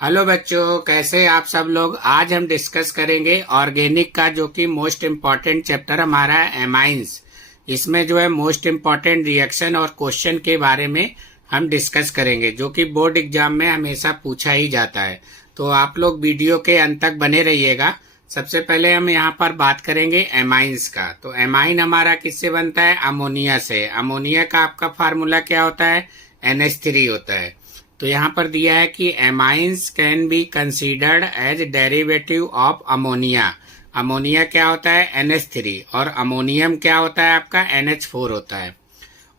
Hello बच्चों, कैसे आप सब लोग। आज हम डिस्कस करेंगे ऑर्गेनिक का, जो कि मोस्ट इम्पॉर्टेंट चैप्टर हमारा है एमाइंस। इसमें जो है मोस्ट इम्पॉर्टेंट रिएक्शन और क्वेश्चन के बारे में हम डिस्कस करेंगे, जो कि बोर्ड एग्जाम में हमेशा पूछा ही जाता है। तो आप लोग वीडियो के अंत तक बने रहिएगा। सबसे पहले हम यहाँ पर बात करेंगे एमाइंस का। तो एमाइन हमारा किससे बनता है? अमोनिया से। अमोनिया का आपका फार्मूला क्या होता है? NH3 होता है। तो यहाँ पर दिया है कि amines can be considered as derivative of ammonia. Ammonia क्या होता है? NH3। और अमोनियम क्या होता है आपका? NH4 होता है।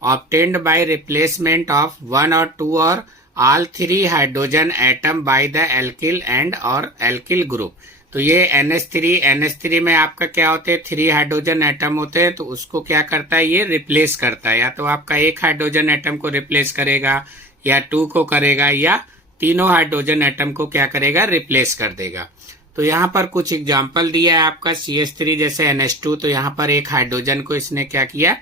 Obtained by replacement of one और टू और all three hydrogen atom by the alkyl and और एल्किल ग्रुप। तो ये NH3 में आपका क्या होते हैं? 3 हाइड्रोजन एटम होते हैं। तो उसको क्या करता है? ये रिप्लेस करता है। या तो आपका एक हाइड्रोजन एटम को रिप्लेस करेगा, या 2 को करेगा, या तीनों हाइड्रोजन एटम को क्या करेगा? रिप्लेस कर देगा। तो यहाँ पर कुछ एग्जांपल दिया है आपका CH3 जैसे NH2। तो यहाँ पर एक हाइड्रोजन को इसने क्या किया?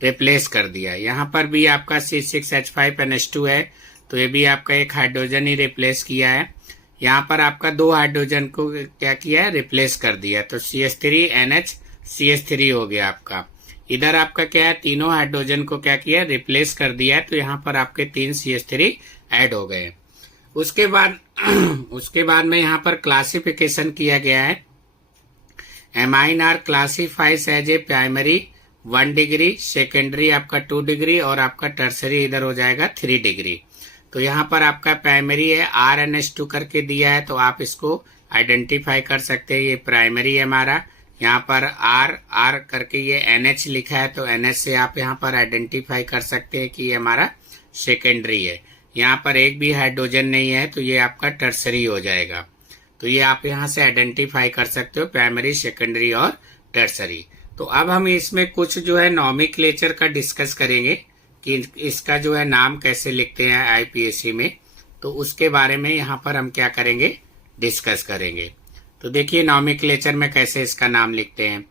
रिप्लेस कर दिया। यहाँ पर भी आपका C6H5NH2 है, तो ये भी आपका एक हाइड्रोजन ही रिप्लेस किया है। यहाँ पर आपका 2 हाइड्रोजन को क्या किया है? रिप्लेस कर दिया। तो CH3NH CH3 हो गया आपका। इधर आपका क्या है? तीनों हाइड्रोजन को क्या किया? रिप्लेस कर दिया है। तो यहाँ पर आपके 3 CH3 ऐड हो गए। उसके बाद उसके बाद में यहाँ पर क्लासिफिकेशन किया गया है। Amine are classifies as a primary 1 degree, secondary आपका 2 डिग्री, और आपका टर्सरी इधर हो जाएगा 3 डिग्री। तो यहाँ पर आपका प्राइमरी है RNH2 करके दिया है, तो आप इसको आइडेंटिफाई कर सकते हैं। ये प्राइमरी है हमारा। यहाँ पर R करके ये NH लिखा है, तो NH से आप यहाँ पर आइडेंटिफाई कर सकते हैं कि ये हमारा सेकेंडरी है। यहाँ पर एक भी हाइड्रोजन नहीं है, तो ये आपका टर्सरी हो जाएगा। तो ये आप यहाँ से आइडेंटिफाई कर सकते हो, प्राइमरी, सेकेंडरी और टर्सरी। तो अब हम इसमें कुछ जो है नॉमेनक्लेचर का डिस्कस करेंगे कि इसका जो है नाम कैसे लिखते हैं IPSC में। तो उसके बारे में यहाँ पर हम क्या करेंगे? डिस्कस करेंगे। तो देखिए नॉमेनक्लेचर में कैसे इसका नाम लिखते हैं।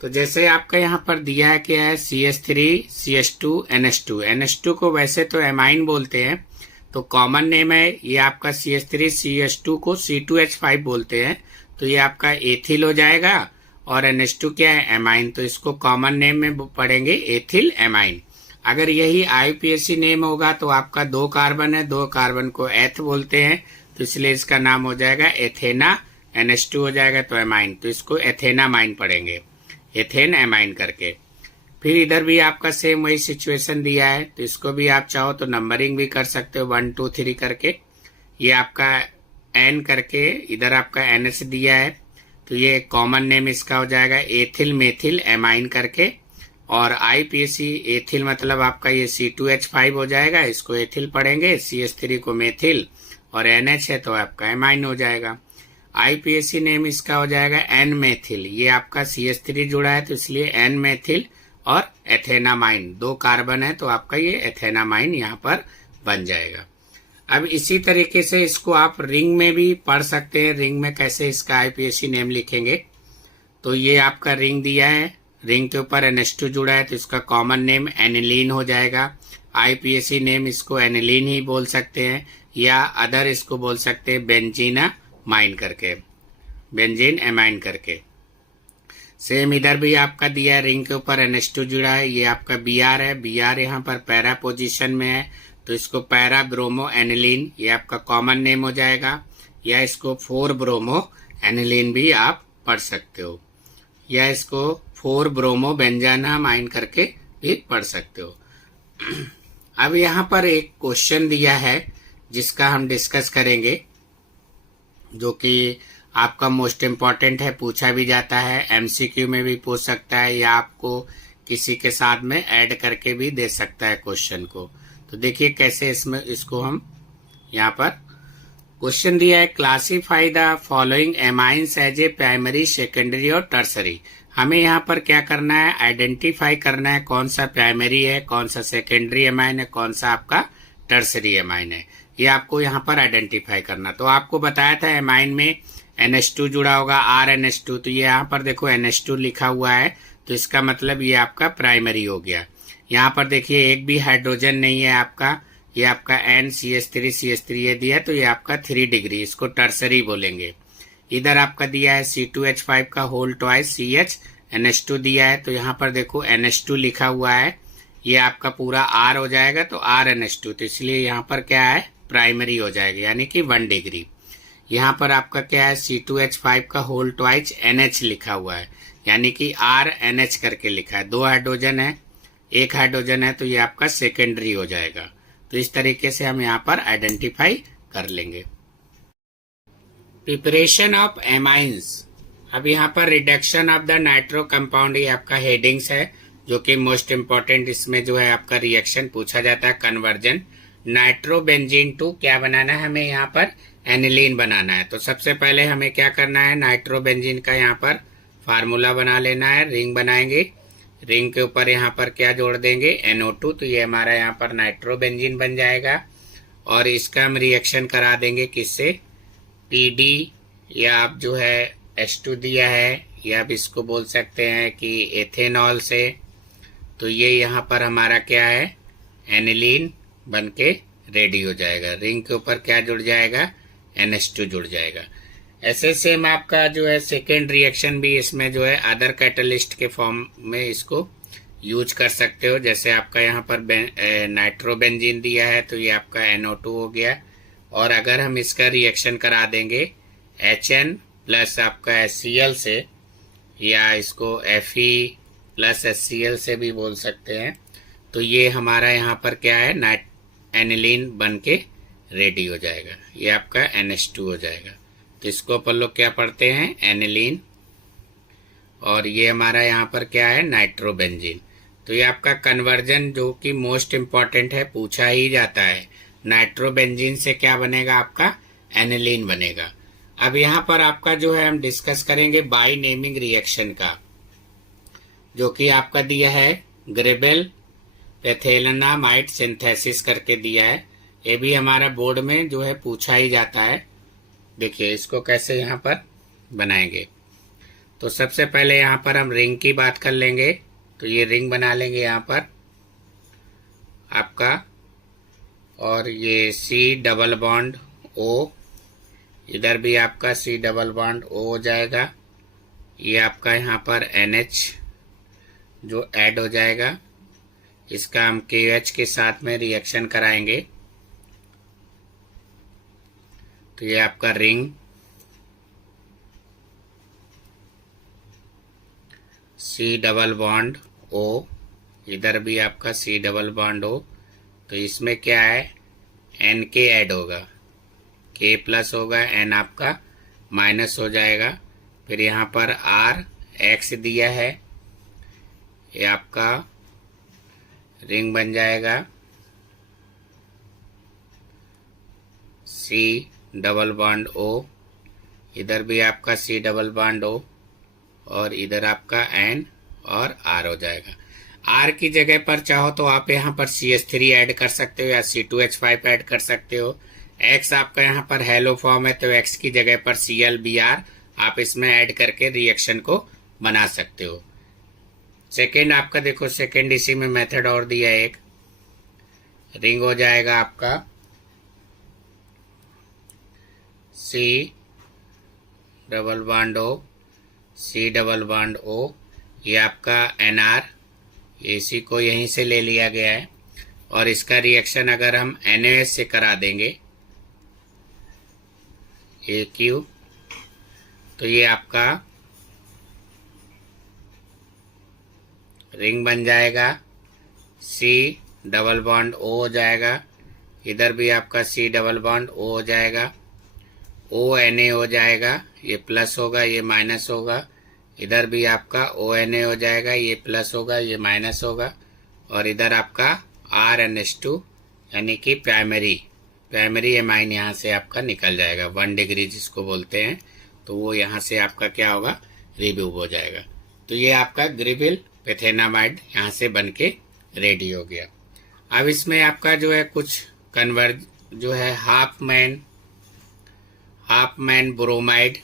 तो जैसे आपका यहाँ पर दिया है क्या है? CH3 CH2 NH2। NH2 को वैसे तो एमाइन बोलते हैं, तो कॉमन नेम है ये आपका। CH3 CH2 को C2H5 बोलते हैं, तो ये आपका एथिल हो जाएगा। और NH2 क्या है? एमाइन। तो इसको कॉमन नेम में पढ़ेंगे एथिल एमाइन। अगर यही IPSC नेम होगा तो आपका 2 कार्बन है, 2 कार्बन को एथ बोलते हैं, तो इसलिए इसका नाम हो जाएगा एथेना। NH2 हो जाएगा तो एमाइन, तो इसको एथेनामाइन पढ़ेंगे, एथेन एमाइन करके। फिर इधर भी आपका सेम वही सिचुएशन दिया है, तो इसको भी आप चाहो तो नंबरिंग भी कर सकते हो 1 2 3 करके। ये आपका N करके, इधर आपका NH दिया है, तो ये कॉमन नेम इसका हो जाएगा एथिल मेथिल एमाइन करके। और IPSC एथिल मतलब आपका ये C2H5 हो जाएगा, इसको एथिल पढ़ेंगे, CH3 को मेथिल, और NH है तो आपका एमाइन हो जाएगा। IPSC नेम इसका हो जाएगा N मेथिल। ये आपका CH3 जुड़ा है, तो इसलिए N मेथिल और एथेनामाइन, 2 कार्बन है, तो आपका ये एथेनामाइन यहाँ पर बन जाएगा। अब इसी तरीके से इसको आप रिंग में भी पढ़ सकते हैं। रिंग में कैसे इसका IPSC नेम लिखेंगे? तो ये आपका रिंग दिया है, रिंग के ऊपर NH2 जुड़ा है, तो इसका कॉमन नेम एनिलीन हो जाएगा। IPSC नेम इसको एनिलीन ही बोल सकते हैं, या अदर इसको बोल सकते हैं बेंजीना माइन करके, बेंजीन एमाइन करके। सेम इधर भी आपका दिया है, रिंग के ऊपर NH2 जुड़ा है, ये आपका Br है। Br यहाँ पर पैरा पोजीशन में है, तो इसको पैरा ब्रोमो एनिलीन, ये आपका कॉमन नेम हो जाएगा। या इसको 4 ब्रोमो एनिलीन भी आप पढ़ सकते हो, या इसको 4 ब्रोमो बेंजाना माइन करके भी पढ़ सकते हो। अब यहाँ पर एक क्वेश्चन दिया है जिसका हम डिस्कस करेंगे, जो कि आपका मोस्ट इम्पॉर्टेंट है, पूछा भी जाता है, MCQ में भी पूछ सकता है, या आपको किसी के साथ में ऐड करके भी दे सकता है क्वेश्चन को। तो देखिए कैसे इसमें इसको हम यहाँ पर क्वेश्चन दिया है, classify the following amines as a primary, secondary और टर्सरी। हमें यहाँ पर क्या करना है? आइडेंटिफाई करना है कौन सा प्राइमरी है, कौन सा सेकेंडरी एमाइन है, कौन सा आपका टर्सरी एमाइन है। ये आपको यहाँ पर आइडेंटिफाई करना। तो आपको बताया था एमाइन में NH2 जुड़ा होगा, RNH2, तो ये यहाँ पर देखो NH2 लिखा हुआ है, तो इसका मतलब ये आपका प्राइमरी हो गया। यहाँ पर देखिए एक भी हाइड्रोजन नहीं है आपका, ये आपका NCH3 ये दिया, तो ये आपका 3 डिग्री, इसको टर्सरी बोलेंगे। इधर आपका दिया है C2H5 का होल ट्वाइस CH NH2 दिया है, तो यहाँ पर देखो NH2 लिखा हुआ है, ये आपका पूरा R हो जाएगा, तो RNH2, तो इसलिए यहाँ पर क्या है, प्राइमरी हो जाएगा, यानी कि 1 डिग्री। यहाँ पर आपका क्या है, C2H5 का होल ट्वाइस NH लिखा हुआ है, यानी कि RNH करके लिखा है। 2 हाइड्रोजन है, 1 हाइड्रोजन है, तो ये आपका सेकेंडरी हो जाएगा। तो इस तरीके से हम यहाँ पर आइडेंटिफाई कर लेंगे। Preparation of amines. अब यहाँ पर reduction of the nitro compound, ये आपका हेडिंग्स है, जो कि मोस्ट इंपॉर्टेंट इसमें जो है आपका रिएक्शन पूछा जाता है, कन्वर्जन। नाइट्रोबेंजीन टू क्या बनाना है हमें, यहाँ पर एनिलीन बनाना है। तो सबसे पहले हमें क्या करना है, नाइट्रोबेंजीन का यहाँ पर फार्मूला बना लेना है, रिंग बनाएंगे। रिंग के ऊपर यहाँ पर क्या जोड़ देंगे, NO2, तो ये हमारा यहाँ पर नाइट्रोबेंजीन बन जाएगा। और इसका हम रिएक्शन करा देंगे किससे, PD, या आप जो है H2 दिया है, या आप इसको बोल सकते हैं कि एथेनॉल से। तो ये यहाँ पर हमारा क्या है, एनिलीन बन के रेडी हो जाएगा। रिंग के ऊपर क्या जुड़ जाएगा, NH2 जुड़ जाएगा। ऐसे सेम आपका जो है सेकेंड रिएक्शन भी इसमें जो है अदर कैटलिस्ट के फॉर्म में इसको यूज कर सकते हो। जैसे आपका यहाँ पर नाइट्रोबेंजीन दिया है, तो ये आपका NO2 हो गया। और अगर हम इसका रिएक्शन करा देंगे HN प्लस आपका HCl से, या इसको Fe प्लस HCl से भी बोल सकते हैं, तो ये हमारा यहाँ पर क्या है, एनिलीन बन के रेडी हो जाएगा। ये आपका NH2 हो जाएगा। तो इसको अपन लोग क्या पढ़ते हैं, एनिलीन। और ये हमारा यहाँ पर क्या है, नाइट्रोबेंजीन। तो ये आपका कन्वर्जन जो कि मोस्ट इम्पॉर्टेंट है, पूछा ही जाता है। नाइट्रोबेंजीन से क्या बनेगा, आपका एनिलीन बनेगा। अब यहाँ पर आपका जो है हम डिस्कस करेंगे बाई नेमिंग रिएक्शन का, जो कि आपका दिया है ग्रेबेल पेथेलेनामाइड सिंथेसिस करके दिया है। ये भी हमारा बोर्ड में जो है पूछा ही जाता है। देखिए इसको कैसे यहाँ पर बनाएंगे। तो सबसे पहले यहाँ पर हम रिंग की बात कर लेंगे। तो ये रिंग बना लेंगे यहाँ पर आपका, और ये C⋅O, इधर भी आपका C⋅O हो जाएगा। ये आपका यहाँ पर NH जो ऐड हो जाएगा, इसका हम KH के साथ में रिएक्शन कराएंगे। तो ये आपका रिंग C⋅O, इधर भी आपका C⋅O। तो इसमें क्या है, NK ऐड होगा, K प्लस होगा, N आपका माइनस हो जाएगा। फिर यहाँ पर RX दिया है, ये आपका रिंग बन जाएगा C⋅O, इधर भी आपका C⋅O, और इधर आपका N और R हो जाएगा। R की जगह पर चाहो तो आप यहाँ पर CH3 ऐड कर सकते हो, या C2H5 ऐड कर सकते हो। X आपका यहाँ पर हेलो फॉर्म है, तो X की जगह पर ClBr आप इसमें ऐड करके रिएक्शन को बना सकते हो। सेकेंड आपका देखो, सेकेंड इसी में मेथड और दिया है एक, रिंग हो जाएगा आपका C⋅O, ये आपका NR, ये इसी को यहीं से ले लिया गया है। और इसका रिएक्शन अगर हम NaOH से करा देंगे AQ, तो ये आपका रिंग बन जाएगा, C⋅O हो जाएगा। इधर भी आपका C⋅O हो जाएगा, ONA हो जाएगा, ये प्लस होगा, ये माइनस होगा। इधर भी आपका ONA हो जाएगा, ये प्लस होगा, ये माइनस होगा। और इधर आपका RNH2 यानी कि प्राइमरी एमाइन यहाँ से आपका निकल जाएगा, 1 डिग्री जिसको बोलते हैं। तो वो यहाँ से आपका क्या होगा, रिमूव हो जाएगा। तो ये आपका ग्रेबेल पेथेनामाइड यहाँ से बन के रेडी हो गया। अब इसमें आपका जो है कुछ कन्वर्ज जो है half man bromide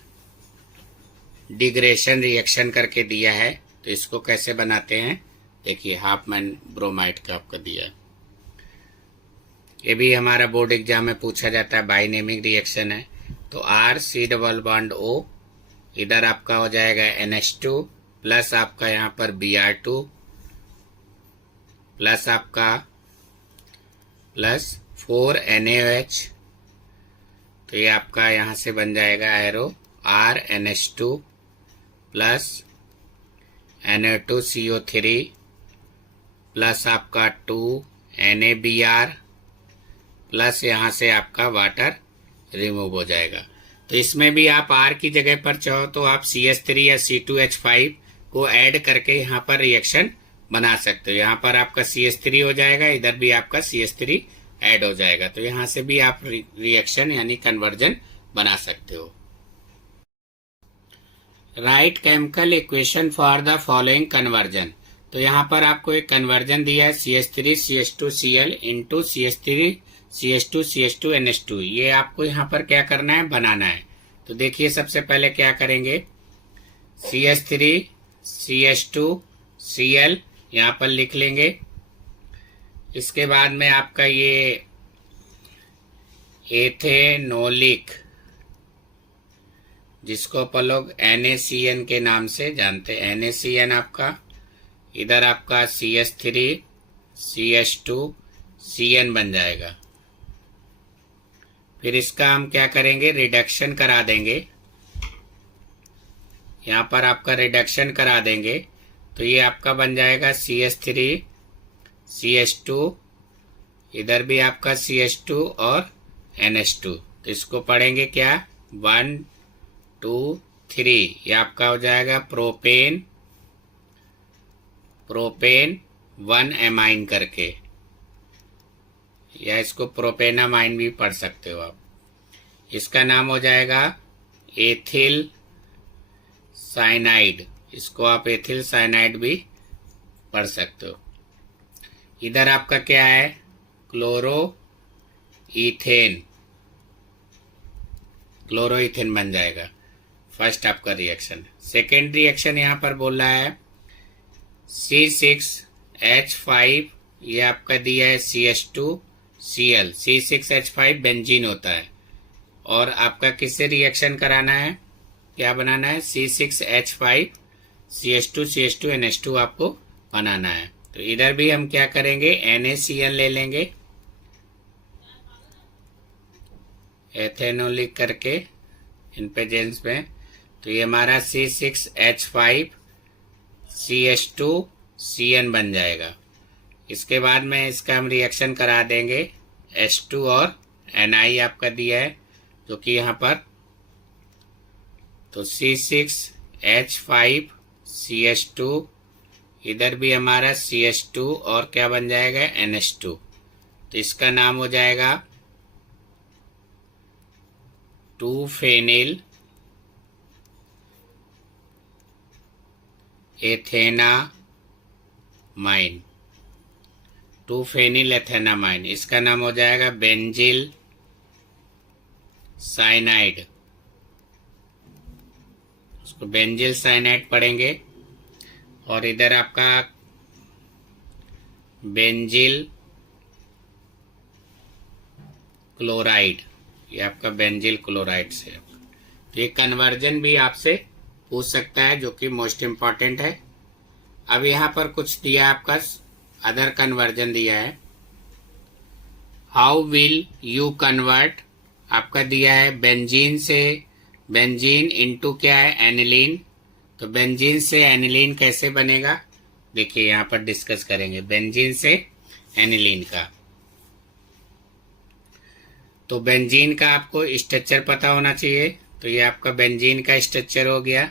digression reaction करके दिया है। तो इसको कैसे बनाते हैं, देखिए हाफ मैन ब्रोमाइड का आपका दिया है। ये भी हमारा बोर्ड एग्जाम में पूछा जाता है, बाइनेमिक रिएक्शन है। तो R C double bond O, इधर आपका हो जाएगा NH2 प्लस आपका यहाँ पर Br2 प्लस आपका प्लस 4NaOH। तो ये आपका यहाँ से बन जाएगा arrow RNH2 plus Na2CO3 plus आपका 2NaBr प्लस यहाँ से आपका वाटर रिमूव हो जाएगा। तो इसमें भी आप R की जगह पर चाहो तो आप CH3 या C2H5 को ऐड करके यहाँ पर रिएक्शन बना सकते हो। यहाँ पर आपका CH3 हो जाएगा, इधर भी आपका CH3 ऐड हो जाएगा। तो यहाँ से भी आप रिएक्शन यानी कन्वर्जन बना सकते हो। Right chemical equation for the following conversion. तो यहाँ पर आपको एक कन्वर्जन दिया है CH3 CH2Cl into CH3 CH2 CH2 NH2। ये आपको यहाँ पर क्या करना है, बनाना है। तो देखिए सबसे पहले क्या करेंगे, CH3 CH2 Cl यहाँ पर लिख लेंगे। इसके बाद में आपका ये एथेनोलिक, जिसको अपन लोग NaCN के नाम से जानते हैं, NaCN आपका, इधर आपका CH3 CH2 Cn बन जाएगा। फिर इसका हम क्या करेंगे, रिडक्शन करा देंगे। यहाँ पर आपका रिडक्शन करा देंगे तो ये आपका बन जाएगा CH3 CH2, इधर भी आपका CH2 और NH2। तो इसको पढ़ेंगे क्या, 1 2 3, ये आपका हो जाएगा प्रोपेन 1 एमाइन करके, या इसको प्रोपेनामाइन भी पढ़ सकते हो आप। इसका नाम हो जाएगा एथिल साइनाइड, इसको आप एथिल साइनाइड भी पढ़ सकते हो। इधर आपका क्या है, क्लोरोइथेन बन जाएगा। फर्स्ट आपका रिएक्शन। सेकेंड रिएक्शन यहाँ पर बोल रहा है C6H5, ये आपका दिया है CH2Cl। C6H5 बेंजीन होता है, और आपका किससे रिएक्शन कराना है, क्या बनाना है, C6H5 CH2 CH2 NH2 आपको बनाना है। तो इधर भी हम क्या करेंगे, NaCN ले लेंगे, एथेनोलिक करके इन पेजेंट्स में। तो ये हमारा C6H5 CH2 Cn बन जाएगा। इसके बाद में इसका हम रिएक्शन करा देंगे H2 और Ni आपका दिया है, जो कि यहाँ पर, तो C6H5 CH2, इधर भी हमारा CH2 और क्या बन जाएगा, NH2। तो इसका नाम हो जाएगा 2-फेनिल एथेनामाइन, 2-फेनिल एथेनामाइन। इसका नाम हो जाएगा बेंजिल साइनाइड, उसको बेंजिल साइनाइड पढ़ेंगे। और इधर आपका बेंजिल क्लोराइड, ये आपका बेंजिल क्लोराइड से। तो ये कन्वर्जन भी आपसे पूछ सकता है, जो कि मोस्ट इम्पॉर्टेंट है। अब यहाँ पर कुछ दिया आपका अदर कन्वर्जन दिया है। हाउ विल यू कन्वर्ट, आपका दिया है बेंजीन से, बेंजीन इनटू क्या है, एनिलीन। तो बेंजीन से एनिलीन कैसे बनेगा, देखिए यहाँ पर डिस्कस करेंगे बेंजीन से एनिलीन का। तो बेंजीन का आपको स्ट्रक्चर पता होना चाहिए। तो ये आपका बेंजीन का स्ट्रक्चर हो गया।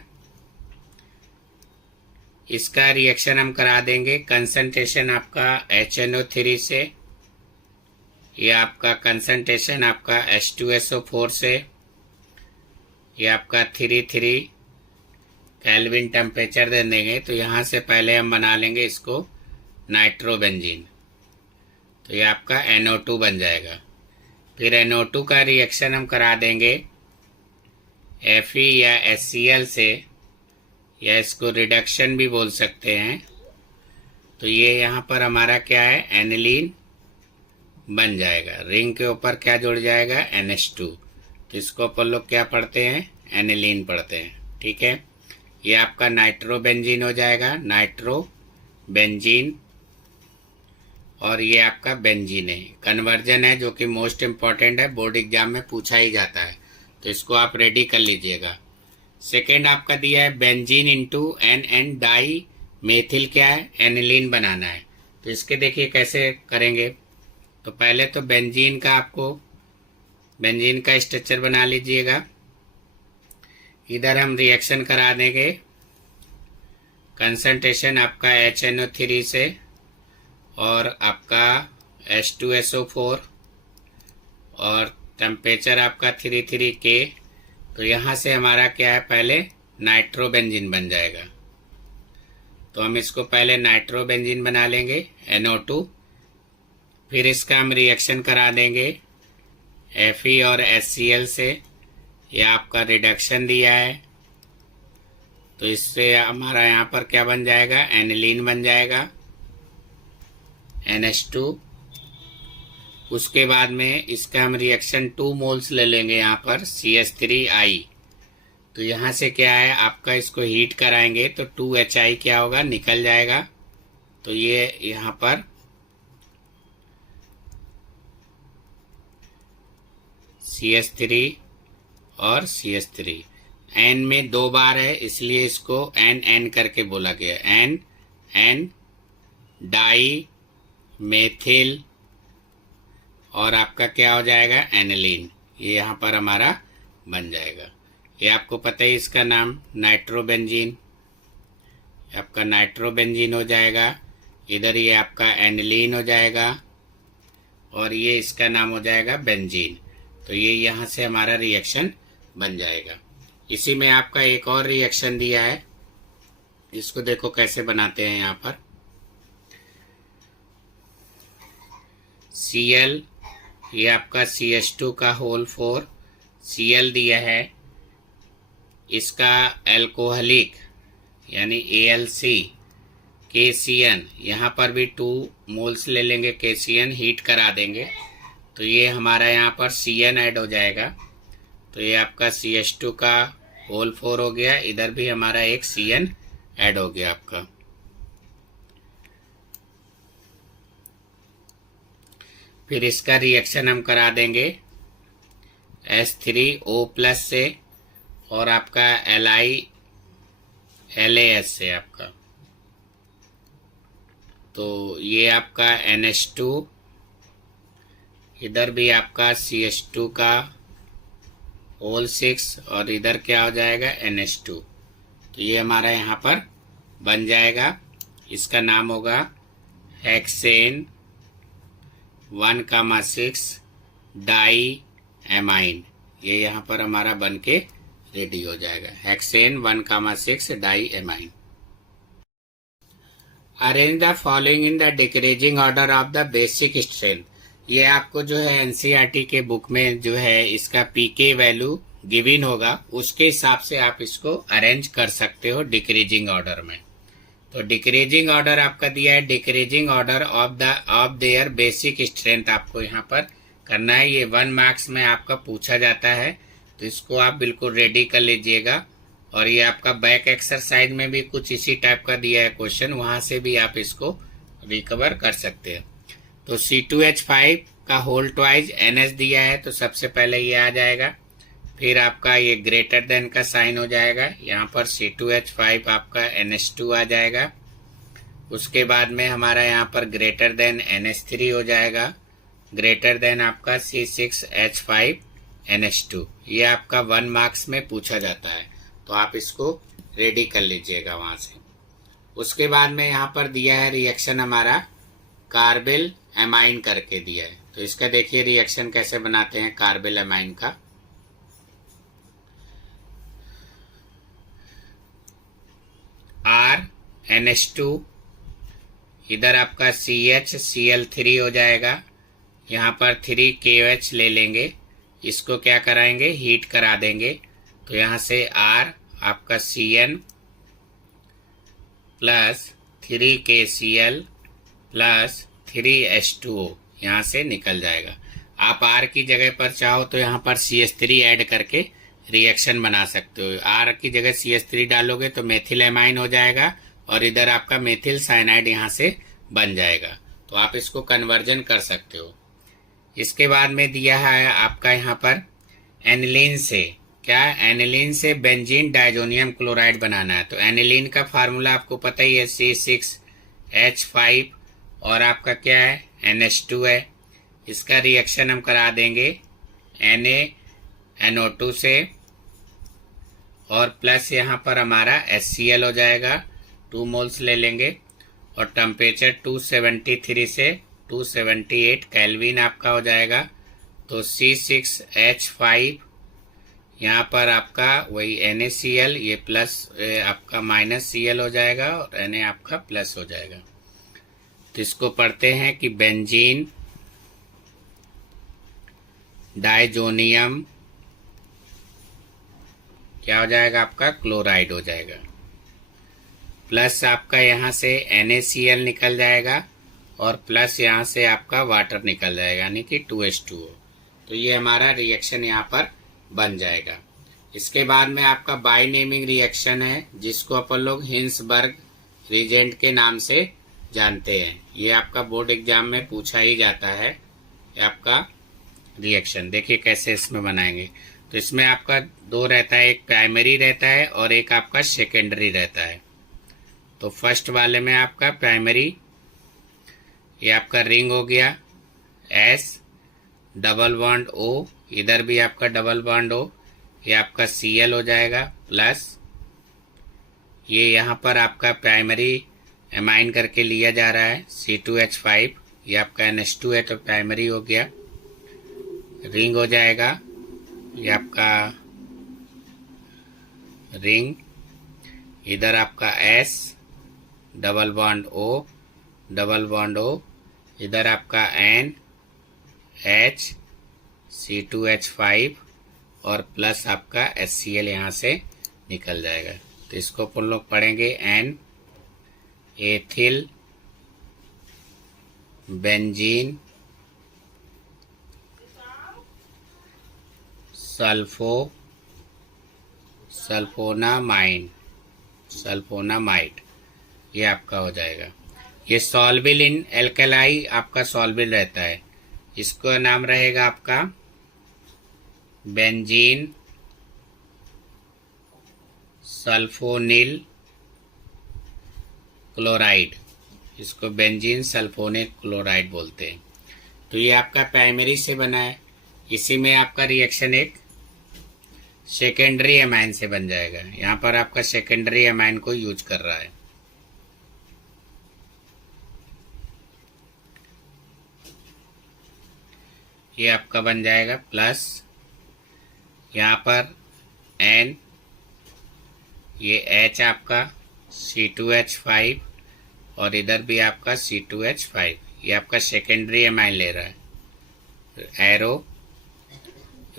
इसका रिएक्शन हम करा देंगे, कंसंट्रेशन आपका HNO3 से, ये आपका कंसंट्रेशन आपका H2SO4 से, ये आपका 33 केल्विन टेम्परेचर दे देंगे। तो यहाँ से पहले हम बना लेंगे इसको नाइट्रोबेंजीन। तो ये आपका NO2 बन जाएगा। फिर NO2 का रिएक्शन हम करा देंगे Fe या HCl से, या इसको रिडक्शन भी बोल सकते हैं। तो ये यहाँ पर हमारा क्या है, एनिलीन बन जाएगा। रिंग के ऊपर क्या जुड़ जाएगा, NH2। तो इसको अपन लोग क्या पढ़ते हैं, एनिलीन पढ़ते हैं। ठीक है, ये आपका नाइट्रोबेंजीन हो जाएगा, नाइट्रोबेंजीन। और ये आपका बेंजीन है, कन्वर्जन है जो कि मोस्ट इम्पॉर्टेंट है, बोर्ड एग्जाम में पूछा ही जाता है, तो इसको आप रेडी कर लीजिएगा। सेकेंड आपका दिया है benzene into N di methyl, क्या है, एनिलीन बनाना है। तो इसके देखिए कैसे करेंगे। तो पहले तो बेंजीन का आपको बेंजीन का स्ट्रक्चर बना लीजिएगा। इधर हम रिएक्शन करा देंगे, कंसंट्रेशन आपका HNO3 से और आपका H2SO4 और टेम्परेचर आपका 33 K। तो यहाँ से हमारा क्या है, पहले नाइट्रोबेंजीन बन जाएगा। तो हम इसको पहले नाइट्रोबेंजीन बना लेंगे NO2, फिर इसका हम रिएक्शन करा देंगे Fe और HCl से। यह आपका रिडक्शन दिया है, तो इससे हमारा यहाँ पर क्या बन जाएगा, एनिलीन बन जाएगा, NH2। उसके बाद में इसका हम रिएक्शन 2 मोल्स ले लेंगे यहाँ पर CH3I। तो यहाँ से क्या है आपका, इसको हीट कराएंगे तो 2HI क्या होगा, निकल जाएगा। तो ये यहाँ पर CH3 और CH3, N में 2 बार है इसलिए इसको NN करके बोला गया, N डाई मेथिल और आपका क्या हो जाएगा, एनिलीन। ये यहाँ पर हमारा बन जाएगा। ये आपको पता है इसका नाम नाइट्रोबेंजीन, आपका नाइट्रोबेंजीन हो जाएगा। इधर ये आपका एनिलीन हो जाएगा और ये इसका नाम हो जाएगा बेंजीन। तो ये यहाँ से हमारा रिएक्शन बन जाएगा। इसी में आपका एक और रिएक्शन दिया है, इसको देखो कैसे बनाते हैं। यहाँ पर Cl, ये आपका CH2 का होल 4, Cl दिया है, इसका एल्कोहलिक यानी AlC, KCN, यहाँ पर भी 2 मोल्स ले लेंगे KCN, हीट करा देंगे तो ये हमारा यहाँ पर Cn ऐड हो जाएगा। तो ये आपका CH2 का होल 4 हो गया, इधर भी हमारा एक Cn ऐड हो गया आपका। फिर इसका रिएक्शन हम करा देंगे H3O+ से और आपका LAS से आपका। तो ये आपका NH2, इधर भी आपका CH2 का होल 6 और इधर क्या हो जाएगा, NH2। तो ये हमारा यहाँ पर बन जाएगा। इसका नाम होगा हेक्सेन 1,6 डाई एमाइन। ये यहाँ पर हमारा बन के रेडी हो जाएगा, hexane 1,6 di amine. Arrange the following in the decreasing order of the basic strength. ये आपको जो है NCERT के बुक में जो है इसका पीके वैल्यू गिवन होगा, उसके हिसाब से आप इसको अरेंज कर सकते हो डिक्रीजिंग ऑर्डर में। तो डिक्रीजिंग ऑर्डर आपका दिया है, decreasing order of their basic strength आपको यहाँ पर करना है। ये 1 मार्क्स में आपका पूछा जाता है, तो इसको आप बिल्कुल रेडी कर लीजिएगा। और ये आपका बैक एक्सरसाइज में भी कुछ इसी टाइप का दिया है क्वेश्चन, वहां से भी आप इसको रिकवर कर सकते हैं। तो C2H5 का होल ट्वाइज NH दिया है, तो सबसे पहले ये आ जाएगा। फिर आपका ये ग्रेटर देन का साइन हो जाएगा, यहाँ पर C2H5 आपका NH2 आ जाएगा। उसके बाद में हमारा यहाँ पर ग्रेटर देन NH3 हो जाएगा, ग्रेटर देन आपका C6H5 NH2। ये आपका 1 मार्क्स में पूछा जाता है, तो आप इसको रेडी कर लीजिएगा वहां से। उसके बाद में यहाँ पर दिया है रिएक्शन हमारा कार्बिल एमाइन करके दिया है। तो इसका देखिए रिएक्शन कैसे बनाते हैं कार्बिल एमाइन का। NH2, इधर आपका CH Cl3 हो जाएगा, यहाँ पर 3KOH ले लेंगे, इसको क्या कराएंगे, हीट करा देंगे। तो यहाँ से R आपका Cn plus 3KCl plus 3H2O, यहाँ से निकल जाएगा। आप R की जगह पर चाहो तो यहाँ पर CH3 ऐड करके रिएक्शन बना सकते हो। R की जगह CH3 डालोगे तो मेथिल एमाइन हो जाएगा और इधर आपका मेथिल साइनाइड यहाँ से बन जाएगा। तो आप इसको कन्वर्जन कर सकते हो। इसके बाद में दिया है आपका यहाँ पर एनिलीन से, क्या एनिलीन से बेंजीन डाइजोनियम क्लोराइड बनाना है। तो एनिलीन का फार्मूला आपको पता ही है, C6H5 और आपका क्या है NH2 है। इसका रिएक्शन हम करा देंगे NaNO2 से और प्लस यहाँ पर हमारा HCl हो जाएगा, 2 मोल्स ले लेंगे और टेम्परेचर 273 से 278 केल्विन आपका हो जाएगा। तो C6H5 यहाँ पर आपका वही NaCl, ये प्लस आपका माइनस Cl हो जाएगा और Na आपका प्लस हो जाएगा। तो इसको पढ़ते हैं कि बेंजीन डाइजोनियम क्या हो जाएगा आपका क्लोराइड हो जाएगा, प्लस आपका यहाँ से NaCl निकल जाएगा और प्लस यहाँ से आपका वाटर निकल जाएगा, यानी कि 2H2O। तो ये हमारा रिएक्शन यहाँ पर बन जाएगा। इसके बाद में आपका बाई नेमिंग रिएक्शन है, जिसको अपन लोग हिंसबर्ग रिजेंट के नाम से जानते हैं। ये आपका बोर्ड एग्जाम में पूछा ही जाता है। ये आपका रिएक्शन देखिए कैसे इसमें बनाएंगे। तो इसमें आपका 2 रहता है, एक प्राइमरी रहता है और एक आपका सेकेंडरी रहता है। तो फर्स्ट वाले में आपका प्राइमरी, ये आपका रिंग हो गया S डबल बॉन्ड O, इधर भी आपका डबल बॉन्ड O, ये आपका Cl हो जाएगा प्लस ये यहाँ पर आपका प्राइमरी एमाइन करके लिया जा रहा है C2H5, ये आपका NH2 है तो प्राइमरी हो गया, रिंग हो जाएगा, ये आपका रिंग, इधर आपका S double bond O double bond O, इधर आपका N H C2H5 और प्लस आपका HCl यहाँ से निकल जाएगा। तो इसको अपन लोग पढ़ेंगे N एथिल बेंजीन सल्फोनामाइड, ये आपका हो जाएगा। ये सॉल्बिल इन एल्कलाई आपका सॉल्बिल रहता है, इसका नाम रहेगा आपका बेंजीन सल्फोनिल क्लोराइड, इसको बेंजीन सल्फोनिल क्लोराइड बोलते हैं। तो ये आपका प्राइमरी से बना है, इसी में आपका रिएक्शन एक सेकेंडरी एमाइन से बन जाएगा। यहाँ पर आपका सेकेंडरी एमाइन को यूज कर रहा है। ये आपका बन जाएगा प्लस यहाँ पर N, ये H आपका C2H5 और इधर भी आपका C2H5, ये आपका सेकेंडरी एमाइन ले रहा है। एरो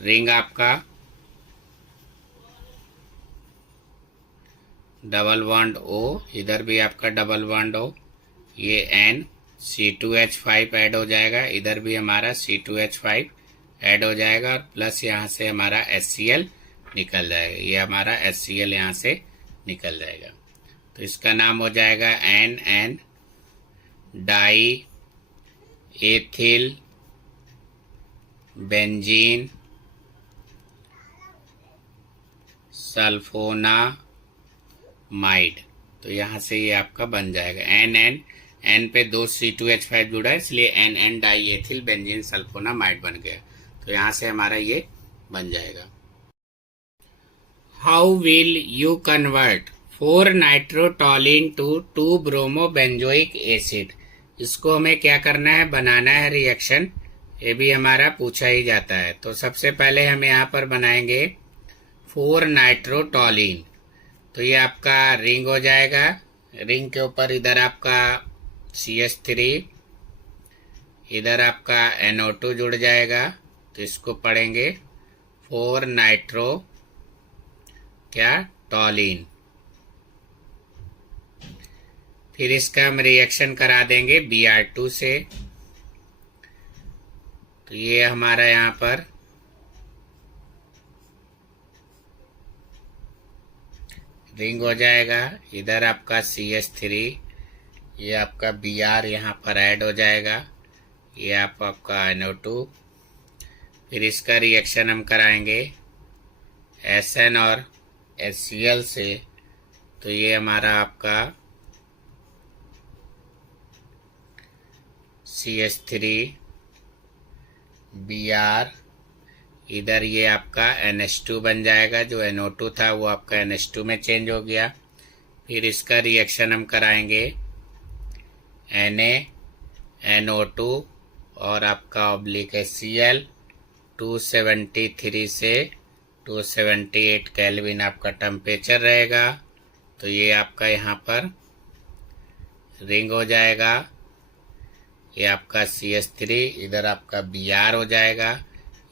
रिंग आपका डबल बॉन्ड O, इधर भी आपका डबल बॉन्ड O, ये N C2H5 ऐड हो जाएगा, इधर भी हमारा C2H5 ऐड हो जाएगा और प्लस यहाँ से हमारा HCl निकल जाएगा, ये हमारा HCl यहाँ से निकल जाएगा। तो इसका नाम हो जाएगा NN di ethyl benzene sulfonamide. तो यहाँ से ये आपका बन जाएगा NN, N पे 2 C2H5 जुड़ा है इसलिए NN di ethyl benzene sulphonamide बन गया। तो यहाँ से हमारा ये बन जाएगा। How will you convert 4 nitrotoluene to 2 bromobenzoic acid. इसको हमें क्या करना है, बनाना है रिएक्शन। ये भी हमारा पूछा ही जाता है। तो सबसे पहले हम यहाँ पर बनाएंगे 4 नाइट्रोटोलिन। तो ये आपका रिंग हो जाएगा, रिंग के ऊपर इधर आपका CH3, इधर आपका NO2 जुड़ जाएगा। तो इसको पढ़ेंगे 4 नाइट्रो क्या टोलिन। फिर इसका हम रिएक्शन करा देंगे Br2 से। तो ये हमारा यहाँ पर रिंग हो जाएगा। इधर आपका CH3, ये आपका Br यहाँ पर ऐड हो जाएगा। ये आपका NO2। फिर इसका रिएक्शन हम कराएंगे SN और HCl से। तो ये हमारा आपका CH3 Br, इधर ये आपका NH2 बन जाएगा। जो NO2 था वो आपका NH2 में चेंज हो गया। फिर इसका रिएक्शन हम कराएंगे NaNO2 और आपका ऑब्लिक HCl। 273 से 278 केल्विन आपका टेम्परेचर रहेगा। तो ये आपका यहाँ पर रिंग हो जाएगा। ये आपका CH3, इधर आपका Br हो जाएगा।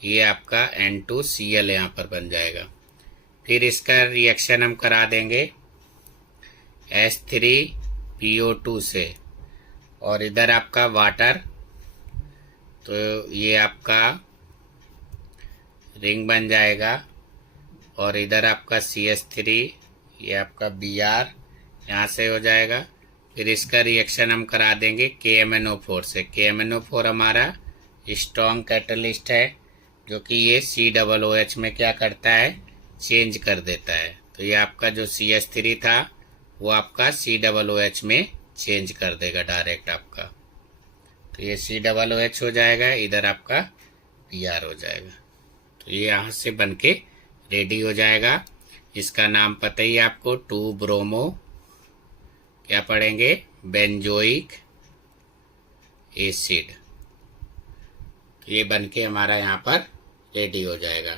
ये आपका N2Cl यहाँ पर बन जाएगा। फिर इसका रिएक्शन हम करा देंगे H3PO2 से, और इधर आपका वाटर। तो ये आपका रिंग बन जाएगा। और इधर आपका CH3, ये आपका Br यहाँ से हो जाएगा। फिर इसका रिएक्शन हम करा देंगे KMnO4 से। KMnO4 हमारा स्ट्रॉन्ग कैटलिस्ट है, जो कि ये COOH में क्या करता है, चेंज कर देता है। तो ये आपका जो CH3 था वो आपका COOH में चेंज कर देगा डायरेक्ट आपका। तो ये COOH हो जाएगा, इधर आपका Br हो जाएगा। तो ये यहाँ से बन के रेडी हो जाएगा। इसका नाम पता ही आपको, 2 ब्रोमो क्या पढ़ेंगे, बेंजोइक एसिड। तो ये बन के हमारा यहाँ पर रेडी हो जाएगा।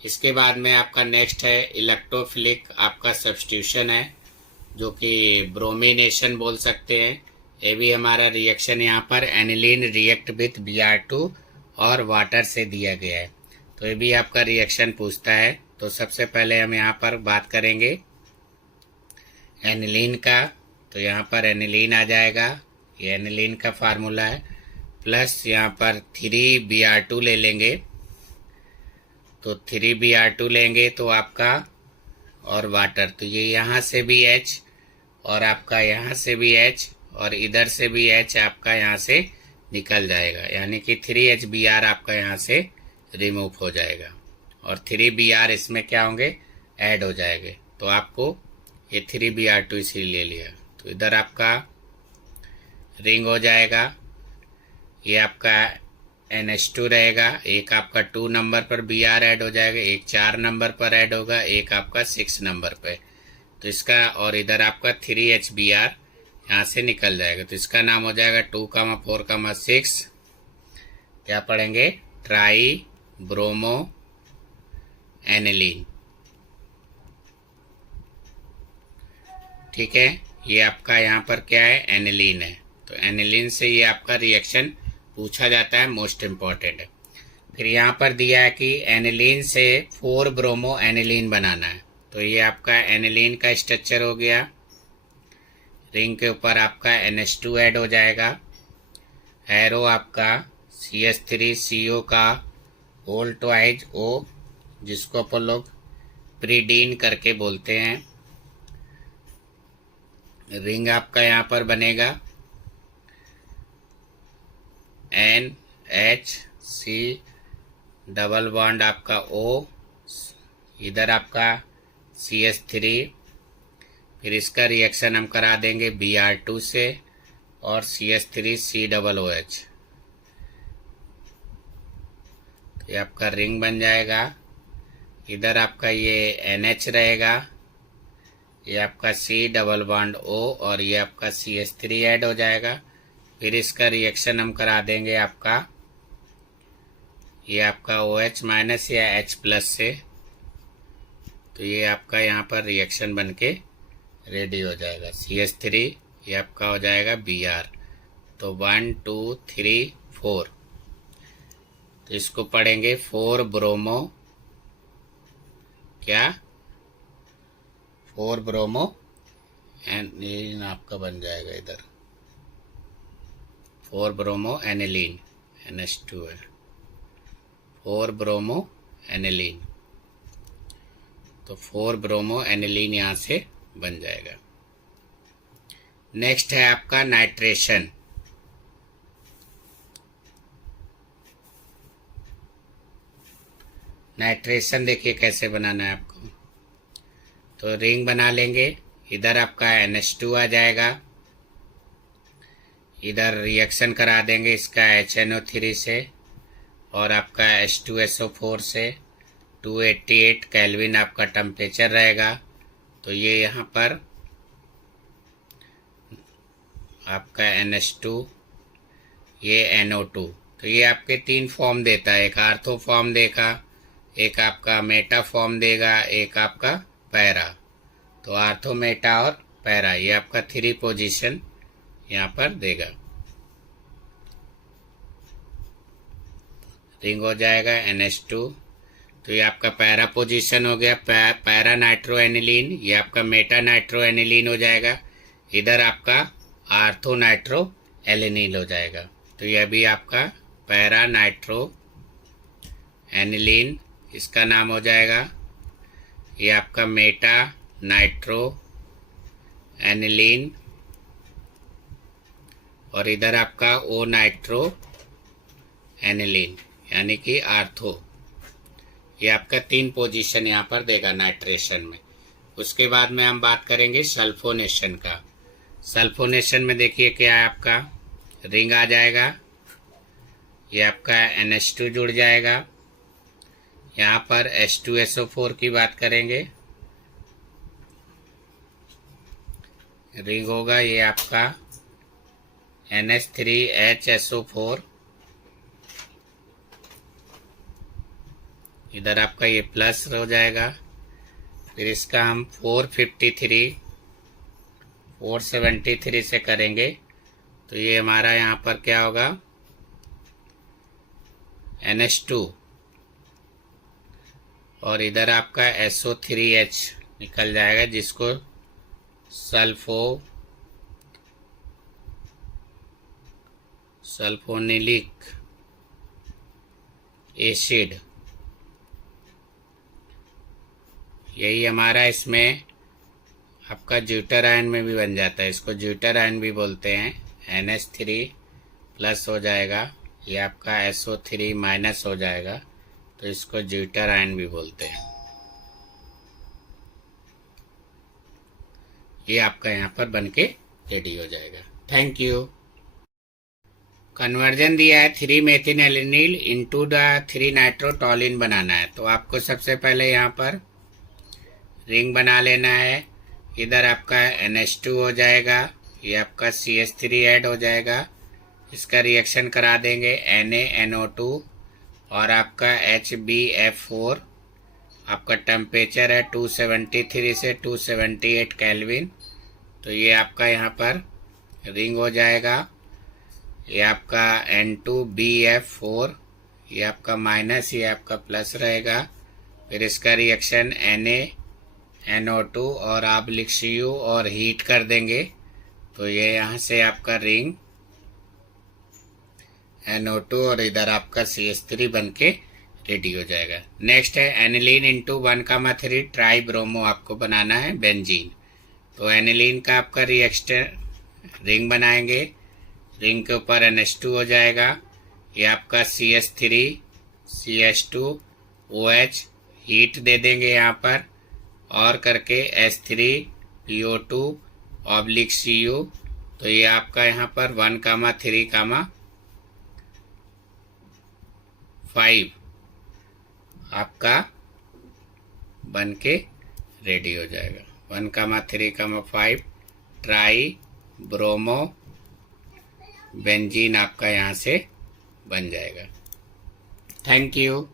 इसके बाद में आपका नेक्स्ट है इलेक्ट्रोफिलिक आपका सब्स्टिट्यूशन है, जो कि ब्रोमिनेशन बोल सकते हैं। ये भी हमारा रिएक्शन यहाँ पर एनिलीन रिएक्ट विथ Br2 और वाटर से दिया गया है। तो ये भी आपका रिएक्शन पूछता है। तो सबसे पहले हम यहाँ पर बात करेंगे एनिलीन का। तो यहाँ पर एनिलीन आ जाएगा, ये एनिलीन का फार्मूला है। प्लस यहाँ पर 3Br2 ले लेंगे। तो 3Br2 लेंगे तो आपका, और वाटर, तो ये यहाँ से भी H और आपका यहाँ से भी H और इधर से भी H आपका यहाँ से निकल जाएगा, यानी कि 3HBr आपका यहाँ से रिमूव हो जाएगा और 3Br इसमें क्या होंगे, ऐड हो जाएंगे। तो आपको ये 3Br2 इसीलिए लिया। तो इधर आपका रिंग हो जाएगा। ये आपका NH2 रहेगा, एक आपका 2 नंबर पर Br ऐड हो जाएगा, एक 4 नंबर पर ऐड होगा, एक आपका 6 नंबर पे। तो इसका, और इधर आपका 3HBr यहाँ से निकल जाएगा। तो इसका नाम हो जाएगा 2,4,6 क्या पढ़ेंगे, ट्राई ब्रोमो एनिलीन। ठीक है, ये आपका यहाँ पर क्या है, एनिलीन है। तो एनिलीन से ये आपका रिएक्शन पूछा जाता है, मोस्ट इम्पॉर्टेंट है। फिर यहाँ पर दिया है कि एनिलीन से 4 ब्रोमो एनिलीन बनाना है। तो ये आपका एनिलीन का स्ट्रक्चर हो गया। रिंग के ऊपर आपका NH2 ऐड हो जाएगा। एरो आपका CH3CO का होल ट्वाइज O, जिसको अपन लोग प्रीडीन करके बोलते हैं। रिंग आपका यहाँ पर बनेगा NHC डबल बॉन्ड आपका O, इधर आपका CH3। फिर इसका रिएक्शन हम करा देंगे Br2 से और CH3COOH। तो ये आपका रिंग बन जाएगा। इधर आपका ये NH रहेगा, ये आपका C डबल बॉन्ड O और ये आपका CH3 ऐड हो जाएगा। फिर इसका रिएक्शन हम करा देंगे आपका, ये आपका OH माइनस या H प्लस से। तो ये आपका यहाँ पर रिएक्शन बन के रेडी हो जाएगा। CH3 ये आपका हो जाएगा Br। तो 1 2 3 4। तो इसको पढ़ेंगे 4 ब्रोमो क्या, 4 ब्रोमो एनिलीन आपका बन जाएगा। इधर 4 ब्रोमो एनिलीन, NH2 है, 4 ब्रोमो एनिलीन। तो 4 ब्रोमो एनिलीन यहाँ से बन जाएगा। नेक्स्ट है आपका नाइट्रेशन। नाइट्रेशन देखिए कैसे बनाना है आपको। तो रिंग बना लेंगे, इधर आपका NH2 आ जाएगा, इधर रिएक्शन करा देंगे इसका HNO3 से और आपका H2SO4 से। 288 केल्विन आपका टेम्परेचर रहेगा। तो ये यहाँ पर आपका NH2, ये NO2। तो ये आपके 3 फॉर्म देता है, एक आर्थो फॉर्म देगा, एक आपका मेटा फॉर्म देगा, एक आपका पैरा। तो आर्थो, मेटा और पैरा, ये आपका 3 पोजीशन यहाँ पर देगा। रिंग हो जाएगा NH2। तो ये आपका पैरा पोजीशन हो गया, पैरा नाइट्रो एनिलीन। ये आपका मेटा नाइट्रो एनिलीन हो जाएगा। इधर आपका आर्थो नाइट्रो एलिनील हो जाएगा। तो यह भी आपका पैरा नाइट्रो एनिलीन इसका नाम हो जाएगा। ये आपका मेटा नाइट्रो एनिलीन और इधर आपका ओ नाइट्रो एनिलीन यानी कि आर्थो। ये आपका 3 पोजीशन यहाँ पर देगा नाइट्रेशन में। उसके बाद में हम बात करेंगे सल्फोनेशन का। सल्फोनेशन में देखिए क्या है, आपका रिंग आ जाएगा, ये आपका NH2 जुड़ जाएगा। यहाँ पर H2SO4 की बात करेंगे, रिंग होगा, ये आपका NH3HSO4। इधर आपका ये प्लस हो जाएगा। फिर इसका हम 473 से करेंगे। तो ये हमारा यहाँ पर क्या होगा, NH2 और इधर आपका SO3H निकल जाएगा, जिसको सल्फोनिलिक एसिड, यही हमारा इसमें आपका ज्यूटर आयन में भी बन जाता है। इसको ज्यूटर आयन भी बोलते हैं। NH3 प्लस हो जाएगा, ये आपका SO3 माइनस हो जाएगा, तो इसको ज्यूटर आयन भी बोलते हैं। ये आपका यहाँ पर बन के रेडी हो जाएगा। Thank you. कन्वर्जन दिया है 3 मेथिन एलिनील इंटू द 3 नाइट्रोटोलिन बनाना है। तो आपको सबसे पहले यहाँ पर रिंग बना लेना है। इधर आपका NH2 हो जाएगा, ये आपका CH3 ऐड हो जाएगा, इसका रिएक्शन करा देंगे NaNO2 और आपका HbF4। आपका टेम्परेचर है 273 से 278 केल्विन। तो ये आपका यहाँ पर रिंग हो जाएगा। ये आपका N2BF4, ये आपका माइनस, ये आपका प्लस रहेगा। फिर इसका रिएक्शन NaNO2 और आप लिख Cu और हीट कर देंगे। तो ये यहाँ से आपका रिंग NO2 और इधर आपका CH3 बन के रेडी हो जाएगा। नेक्स्ट है एनिलीन इंटू 1,3 ट्राई ब्रोमो आपको बनाना है बेंजीन। तो एनिलीन का आपका रिएक्शन रिंग बनाएंगे, रिंग के ऊपर NH2 हो जाएगा, ये आपका CH3 CH2 OH हीट दे देंगे यहाँ पर और करके H3PO2 ऑब्लिक Cu। तो ये आपका यहाँ पर 1,3,5 आपका बन के रेडी हो जाएगा। 1,3,5 ट्राई ब्रोमो बेंजीन आपका यहाँ से बन जाएगा। Thank you.